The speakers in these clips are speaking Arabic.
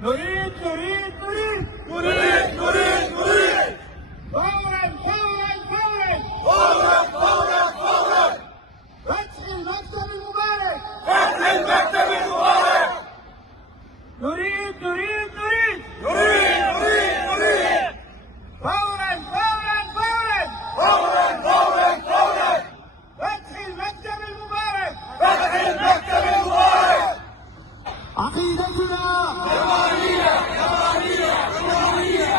نريد نريد نريد نريد نريد نريد فورا فورا فورا فورا فورا فورا فتح المكتب المبارك. فتح المكتب المبارك. نريد نريد نريد نريد نريد نريد فورا فورا فورا فورا فورا فورا فتح المكتب المبارك. فتح المكتب المبارك. عقيدتنا يمانية يمانية يمانية.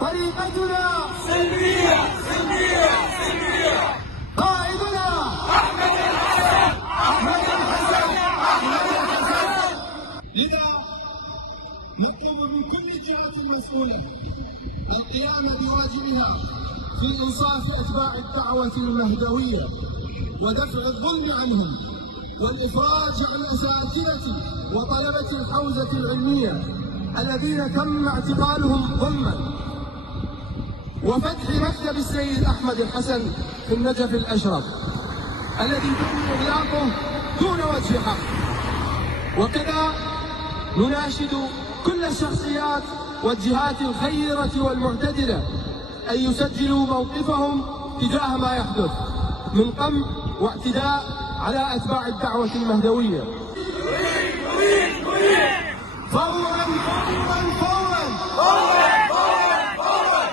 طريقتنا سلمية سلمية سلمية. قائدنا أحمد الحسن أحمد الحسن أحمد الحسن. لذا نطلب من كل الجهات المسؤولة القيام بواجبها في إنصاف أتباع الدعوة المهدوية ودفع الظلم عنهم والإفراج عن أساتذة وطلبة الحوزة العلمية الذين تم اعتقالهم ظلما، وفتح مكتب السيد أحمد الحسن في النجف الأشرف الذي تم إغلاقه دون وجه حق. وكذا نناشد كل الشخصيات والجهات الخيرة والمعتدلة أن يسجلوا موقفهم تجاه ما يحدث من قمع واعتداء على أتباع الدعوة المهدوية. نريد نريد نريد فورا فورا فورا فورا فورا فورا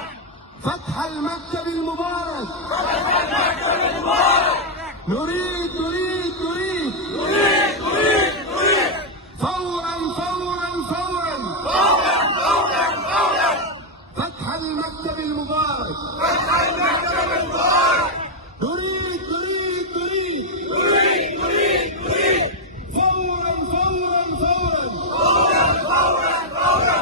فتح المكتب المبارك. فتح المكتب المبارك. نريد نريد نريد نريد نريد نريد فورا فورا فورا فورا فورا فورا فتح المكتب المبارك. فتح المكتب المبارك. نريد نريد نريد نريد نريد نريد فورا فورا فورا فورا فورا فورا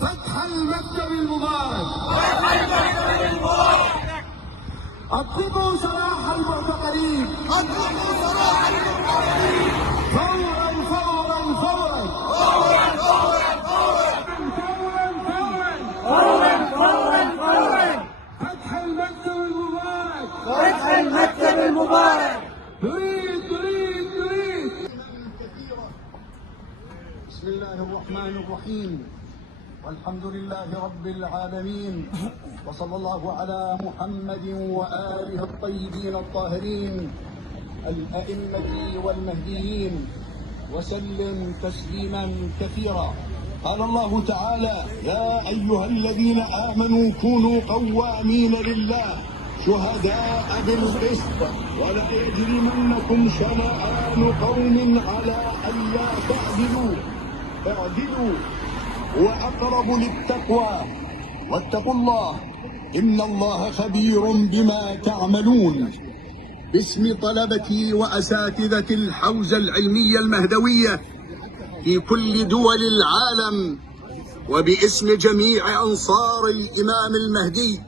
فتح المكتب المبارك. فتح المكتب المبارك. اطلقوا سراح المعتقلين. اطلقوا سراح المعتقلين. فورا فورا فورا فورا فورا فورا فورا فورا فورا فورا فورا فتح المكتب المبارك. فتح المكتب المبارك. نريد نريد نريد. بسم الله الرحمن الرحيم، والحمد لله رب العالمين، وصلى الله على محمد وآله الطيبين الطاهرين الأئمة والمهديين وسلم تسليما كثيرا. قال الله تعالى: يا أيها الذين آمنوا كونوا قوامين لله شهداء بالقسط ولا يجرمنكم شنآن قوم على ألا تعدلوا اعدلوا هو أقرب للتقوى واتقوا الله إن الله خبير بما تعملون. باسم طلبة وأساتذة الحوزة العلمية المهدوية في كل دول العالم، وباسم جميع أنصار الإمام المهدي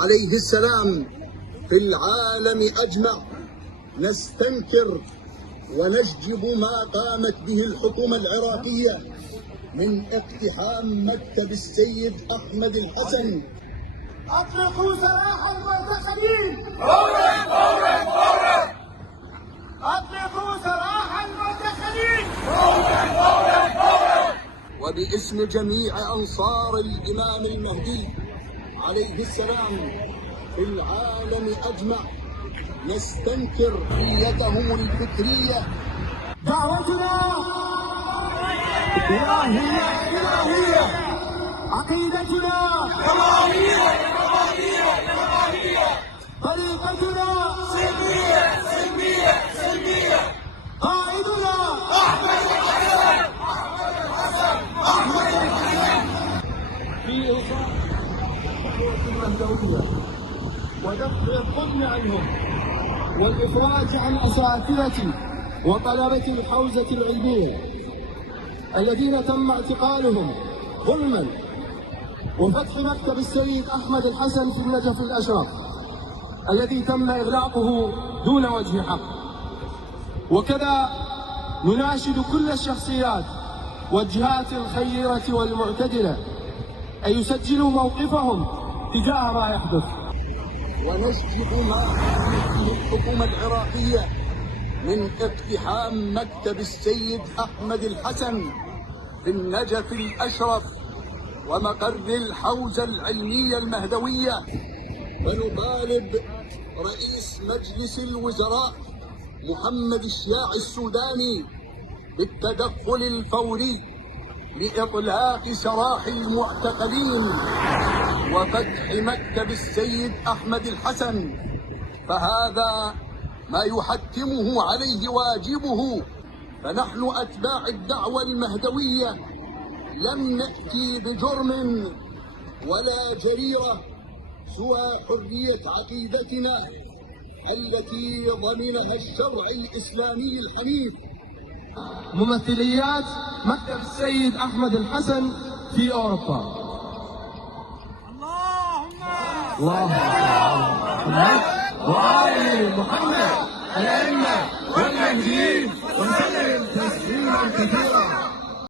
عليه السلام في العالم أجمع، نستنكر ونشجب ما قامت به الحكومة العراقية من اقتحام مكتب السيد أحمد الحسن. أطلقوا سراح المعتقلين. فورا فورا فورا أطلقوا سراح المعتقلين. فورا فورا فورا وباسم جميع أنصار الإمام المهدي عليه السلام في العالم أجمع، نستنكر حريتهم الفكرية. دعوتنا إلهية إلهية، عقيدتنا يمانية يمانية يمانية. طريقتنا سلمية سلمية سلمية. قائدنا أحمد الحسن أحمد الحسن أحمد الحسن. في إنصاف الدعوة المهدوية ودفع الظلم عنهم والإفراج عن أساتذة وطلبة الحوزة العلمية الذين تم اعتقالهم ظلما، وفتح مكتب السيد أحمد الحسن في النجف الأشرف الذي تم إغلاقه دون وجه حق. وكذا نناشد كل الشخصيات والجهات الخيرة والمعتدلة أن يسجلوا موقفهم تجاه ما يحدث، ونشجب ما قامت به الحكومة العراقية من اقتحام مكتب السيد أحمد الحسن في النجف الأشرف ومقر الحوزة العلمية المهدوية، ونطالب رئيس مجلس الوزراء محمد الشياع السوداني بالتدخل الفوري لإطلاق سراح المعتقلين وفتح مكتب السيد أحمد الحسن، فهذا ما يحتمه عليه واجبه. فنحن أتباع الدعوة المهدوية لم نأتي بجرم ولا جريرة سوى حرية عقيدتنا التي ضمنها الشرع الإسلامي الحنيف. ممثليات مكتب السيد أحمد الحسن في أوروبا. اللهم وعلي محمد.